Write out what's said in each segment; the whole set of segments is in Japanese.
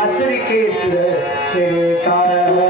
नाच के सिर चिरे कारण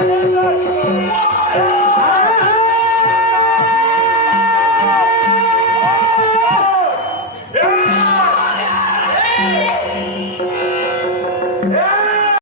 Fora!